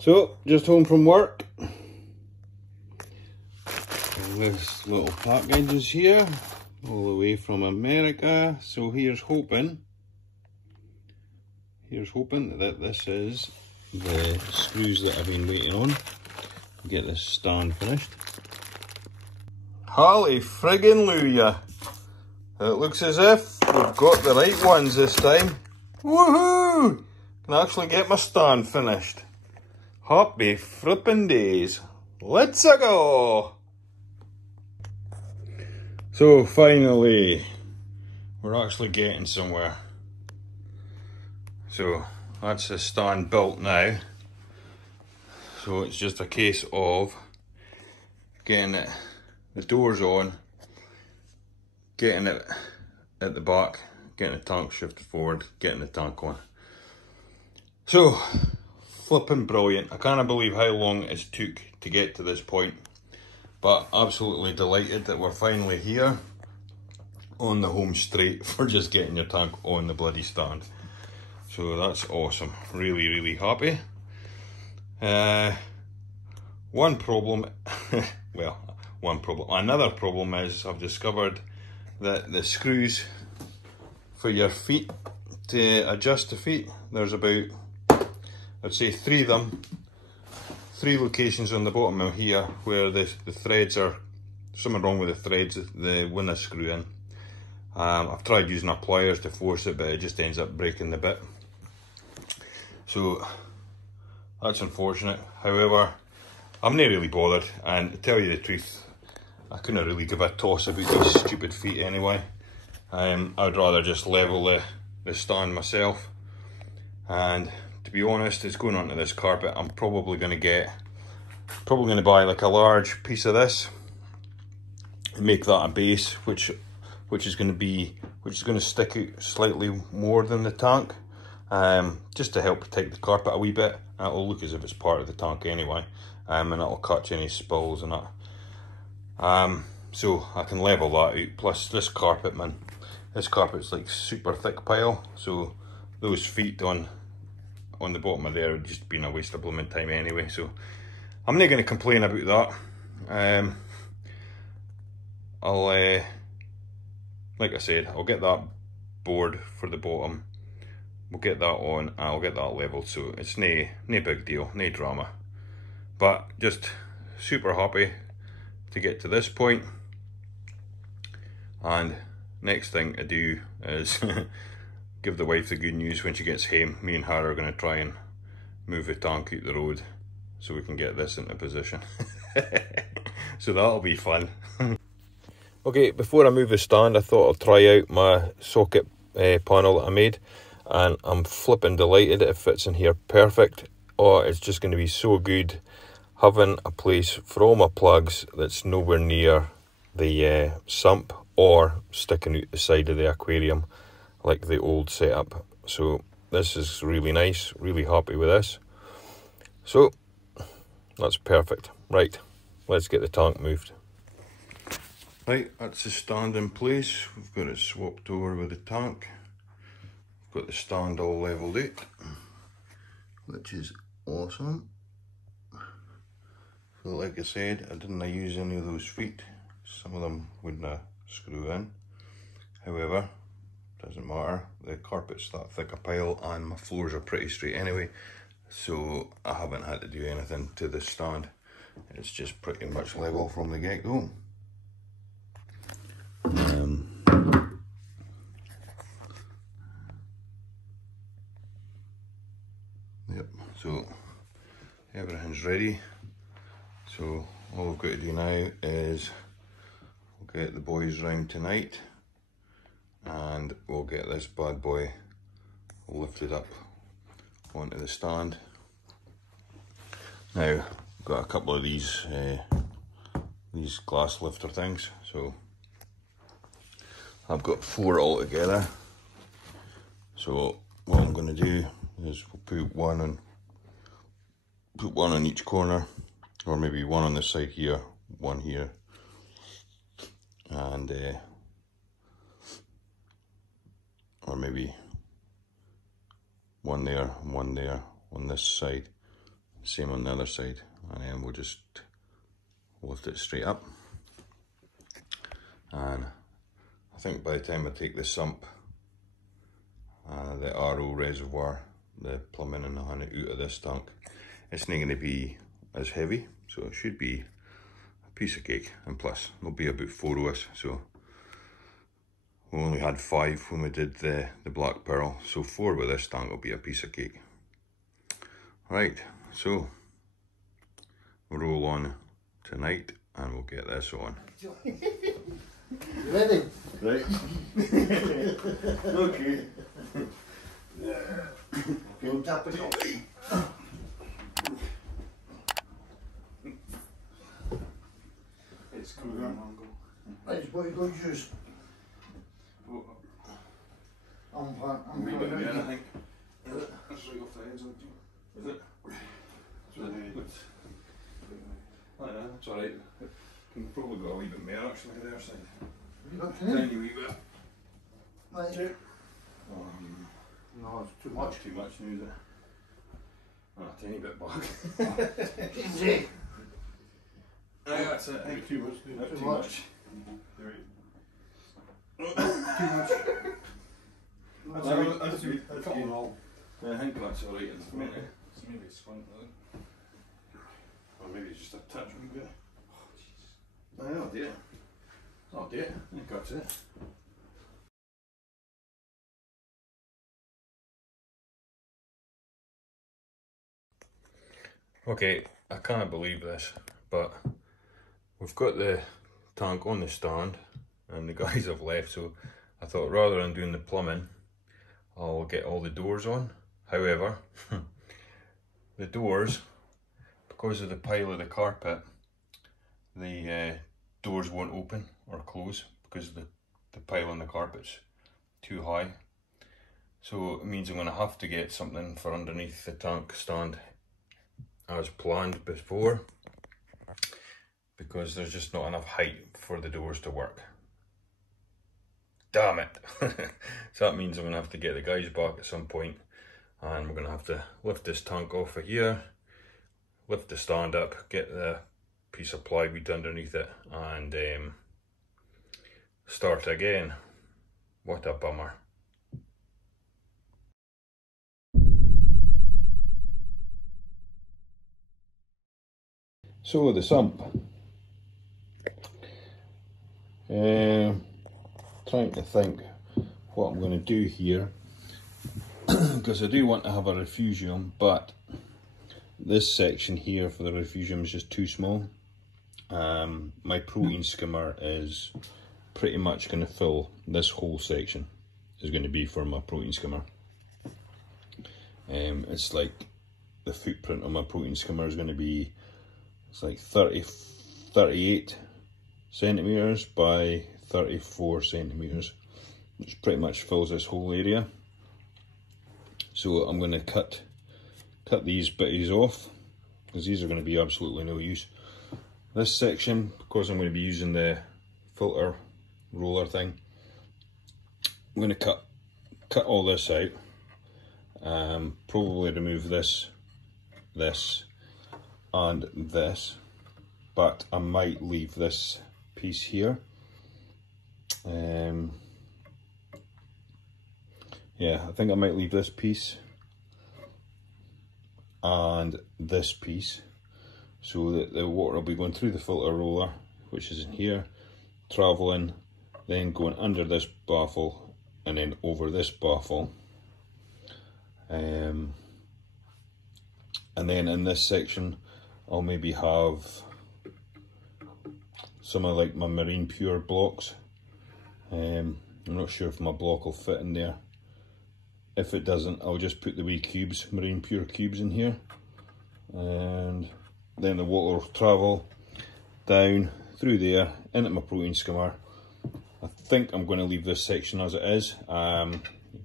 So, just home from work. This little package is here, all the way from America. So here's hoping that this is the screws that I've been waiting on to get this stand finished. Holy friggin' Luya! It looks as if we've got the right ones this time. Woohoo! Can actually get my stand finished. Happy flippin' days. Let's go! So finally, we're actually getting somewhere. So that's the stand built now. So it's just a case of getting it, the doors on, getting it at the back, getting the tank shifted forward, getting the tank on. So, flipping brilliant. I can't believe how long it's took to get to this point, but absolutely delighted that we're finally here on the home straight for just getting your tank on the bloody stand. So that's awesome. Really, really happy. One problem, well, one problem. Another problem is I've discovered that the screws for your feet, to adjust the feet, there's about, I'd say 3 of them, 3 locations on the bottom of here where the threads are, something wrong with the threads when they screw in. I've tried using our pliers to force it, but it just ends up breaking the bit. So that's unfortunate. However, I'm not really bothered, and to tell you the truth, I couldn't really give a toss about these stupid feet anyway. I'd rather just level the stand myself, and to be honest, it's going onto this carpet. I'm probably going to buy like a large piece of this and make that a base, which is going to stick out slightly more than the tank, just to help protect the carpet a wee bit. And it'll look as if it's part of the tank anyway, and it'll catch any spills and that. So I can level that out. Plus this carpet, man, this carpet's like super thick pile, so those feet on the bottom of there would just been a waste of blooming time anyway. So I'm not going to complain about that. I'll like I said, I'll get that board for the bottom, we'll get that on, and I'll get that leveled, so it's no big deal, no drama. But just super happy to get to this point, and next thing to do is give the wife the good news when she gets home. Me and her are going to try and move the tank out the road so we can get this into position. So that'll be fun. Okay, before I move the stand, I thought I'll try out my socket panel that I made, and I'm flipping delighted. It fits in here perfect. Oh, it's just going to be so good having a place for all my plugs that's nowhere near the sump or sticking out the side of the aquarium like the old setup. So this is really nice, really happy with this. So that's perfect. Right, let's get the tank moved. Right, that's the stand in place. We've got it swapped over with the tank. We've got the stand all levelled out, which is awesome. So like I said, I didn't use any of those feet. Some of them wouldn't screw in. However, doesn't matter. The carpet's that thick a pile and my floors are pretty straight anyway. So I haven't had to do anything to this stand. It's just pretty much level from the get-go. Yep, so everything's ready. So all we've got to do now is we'll get the boys round tonight and we'll get this bad boy lifted up onto the stand. Now, I've got a couple of these glass lifter things, so I've got 4 altogether. So what I'm going to do is we'll put one on each corner, or maybe one on this side here, one here, and or maybe one there on this side, Same on the other side, and then we'll just lift it straight up. And I think by the time I take the sump, the RO reservoir, the plumbing and the honey out of this tank, it's not going to be as heavy, so it should be a piece of cake. And plus there'll be about 4 of us, so we only had 5 when we did the black pearl, so 4 with this tank will be a piece of cake. Right, so we'll roll on tonight and we'll get this on. Ready? Right. Okay. Go tap it on. It's cool. Right, what are you going to use? I'm Wee bit fine. there, I think. That's right off the heads, isn't it? Is it? That's alright. Can probably go a wee bit more actually to their side. Tiny wee bit. Right. No, it's too much. Too much now, is it? Oh, a tiny bit back. Easy. Aye, that's it. I think Too much. Not Too much. Too much. That's alright. That's good. That's good. I think that's alright in the minute. It's maybe a squint, though. Or maybe it's just a touch wee bit. Oh, jeez. Aye, I'll do it. I'll do it. I think that's it. Okay, I can't believe this, but we've got the tank on the stand and the guys have left, so I thought rather than doing the plumbing, I'll get all the doors on. However, the doors, because of the pile of the carpet, the doors won't open or close because the pile on the carpet's too high. So it means I'm going to have to get something for underneath the tank stand as planned before, because there's just not enough height for the doors to work. Damn it. So that means I'm going to have to get the guys back at some point, and we're going to have to lift this tank off of here, lift the stand up, get the piece of plywood underneath it, and start again. What a bummer. So the sump. Trying to think what I'm going to do here, because I do want to have a refugium, but this section here for the refugium is just too small. My protein skimmer is pretty much going to fill this whole section, is going to be for my protein skimmer. It's like the footprint of my protein skimmer is going to be, it's like 38 centimeters by 34 centimeters, which pretty much fills this whole area. So I'm going to cut these bitties off, because these are going to be absolutely no use. This section, because I'm going to be using the filter roller thing, I'm going to cut all this out. Probably remove this, and this, but I might leave this piece here. Yeah, I think I might leave this piece and this piece, so that the water will be going through the filter roller, which is in here, travelling, then going under this baffle and then over this baffle. And then in this section I'll maybe have some of like my marine pure blocks. I'm not sure if my block will fit in there. If it doesn't, I'll just put the wee cubes, marine pure cubes in here, and then the water will travel down through there into my protein skimmer. I think I'm going to leave this section as it is,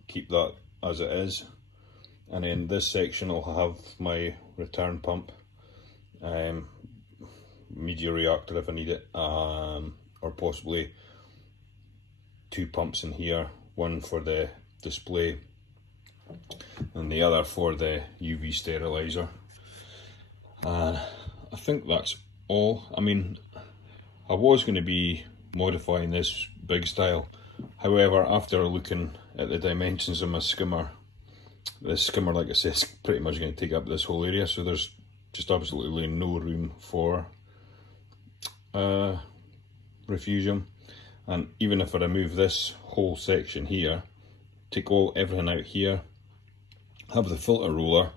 keep that as it is, and then this section will have my return pump, media reactor if I need it, or possibly 2 pumps in here, one for the display and the other for the UV sterilizer. I think that's all. I mean, I was going to be modifying this big style. However, after looking at the dimensions of my skimmer, this skimmer, like I said, is pretty much going to take up this whole area, so there's just absolutely no room for refugium. And even if I remove this whole section here, take everything out here, have the filter roller,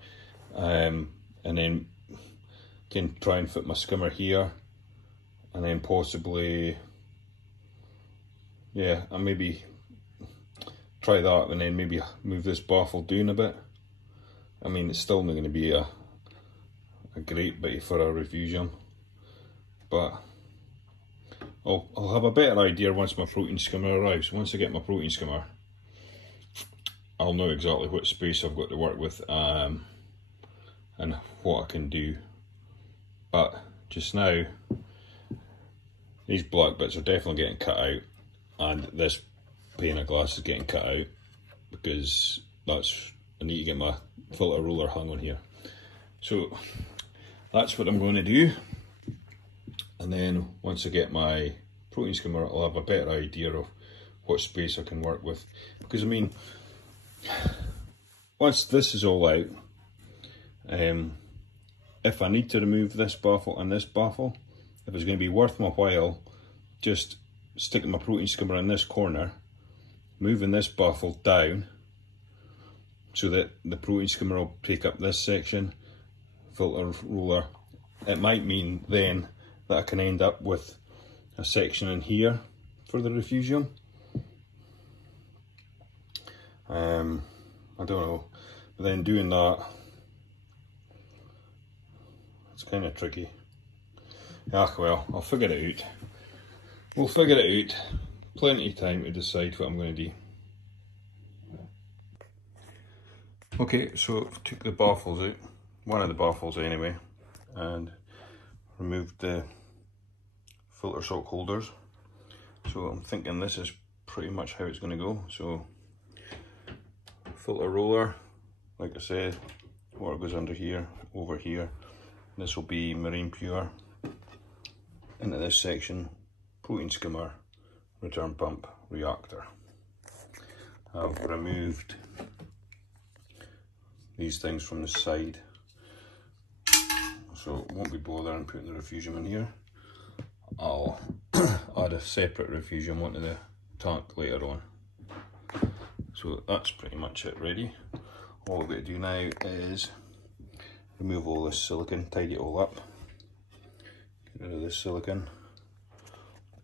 and then can try and fit my skimmer here, and then possibly, yeah, and maybe try that, and then maybe move this baffle down a bit. I mean, it's still not going to be a great bit for a refugium, but I'll have a better idea once my protein skimmer arrives. Once I get my protein skimmer, I'll know exactly what space I've got to work with, and what I can do. But just now, these black bits are definitely getting cut out, and this pane of glass is getting cut out, because I need to get my filter roller hung on here. So that's what I'm going to do, and then once I get my protein skimmer, I'll have a better idea of what space I can work with. Because I mean, once this is all out, if I need to remove this baffle and this baffle, if it's going to be worth my while just sticking my protein skimmer in this corner, moving this baffle down so that the protein skimmer will take up this section, filter roller, it might mean then that I can end up with a section in here for the refugium. I don't know, but then doing that, it's kind of tricky. Ah well, I'll figure it out. We'll figure it out. Plenty of time to decide what I'm going to do. Okay, so I took the baffles out, one of the baffles anyway, and removed the filter sock holders. So I'm thinking this is pretty much how it's going to go. So filter roller, like I said, water goes under here, over here. This will be marine pure. Into this section, protein skimmer, return pump, reactor. I've removed these things from the side, so won't be bothering putting the refugium in here. I'll add a separate refugium onto the tank later on. So that's pretty much it ready. All I've got to do now is remove all this silicone, tidy it all up, get rid of this silicone,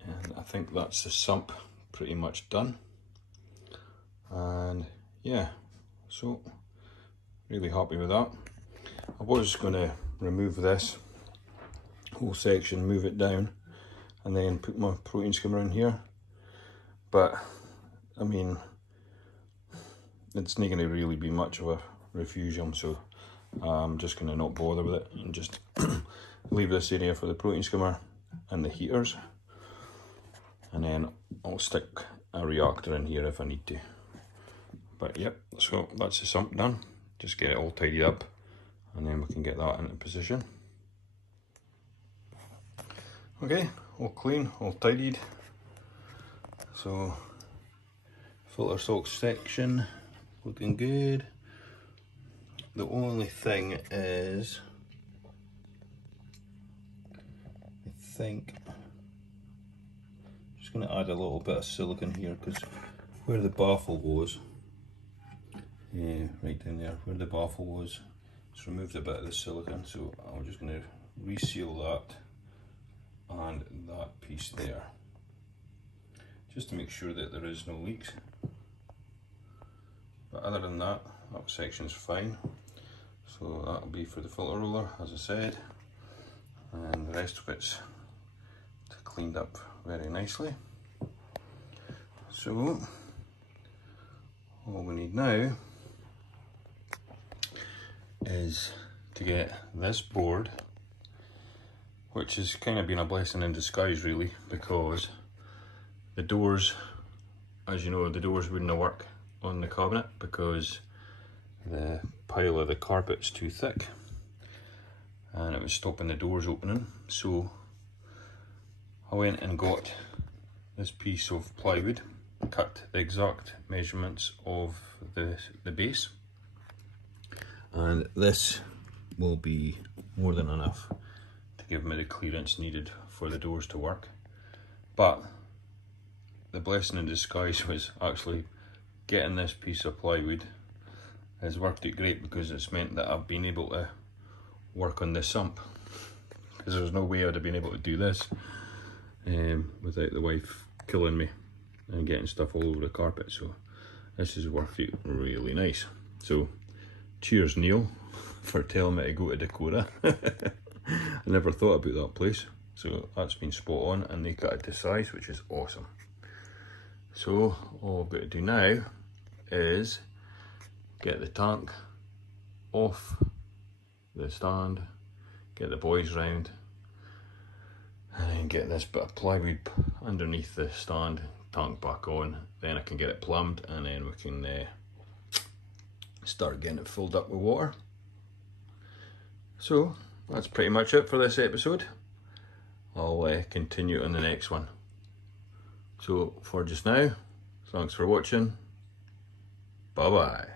and I think that's the sump pretty much done. And yeah, so really happy with that. I was going to remove this whole section, move it down, and then put my protein skimmer in here, but I mean, it's not going to really be much of a refugium, so I'm just going to not bother with it and just leave this area for the protein skimmer and the heaters, and then I'll stick a reactor in here if I need to. But yep, so that's the sump done. Just get it all tidied up, and then we can get that into position. Okay, all clean, all tidied. So filter sock section looking good. The only thing is, I think I'm just going to add a little bit of silicone here, because where the baffle was, yeah, right down there, where the baffle was, it's removed a bit of the silicone, so I'm just going to reseal that and that piece there, just to make sure that there is no leaks. But other than that, that section's fine. So that'll be for the filter roller, as I said, and the rest of it's cleaned up very nicely. So all we need now is to get this board, which has kind of been a blessing in disguise really, because the doors, as you know, the doors wouldn't work on the cabinet because the pile of the carpet's too thick. and it was stopping the doors opening. So I went and got this piece of plywood, cut the exact measurements of the base, and this will be more than enough to give me the clearance needed for the doors to work. But the blessing in disguise was actually getting this piece of plywood has worked out great, because it's meant that I've been able to work on this sump, because there's no way I'd have been able to do this without the wife killing me and getting stuff all over the carpet. So this has worked out really nice. So cheers, Neil, for telling me to go to Dakota. I never thought about that place. So that's been spot on, and they cut it to size, which is awesome. So all I've got to do now is get the tank off the stand, get the boys round, and then get this bit of plywood underneath the stand, tank back on. Then I can get it plumbed, and then we can start getting it filled up with water. So that's pretty much it for this episode. I'll continue on the next one. So for just now, thanks for watching. Bye bye.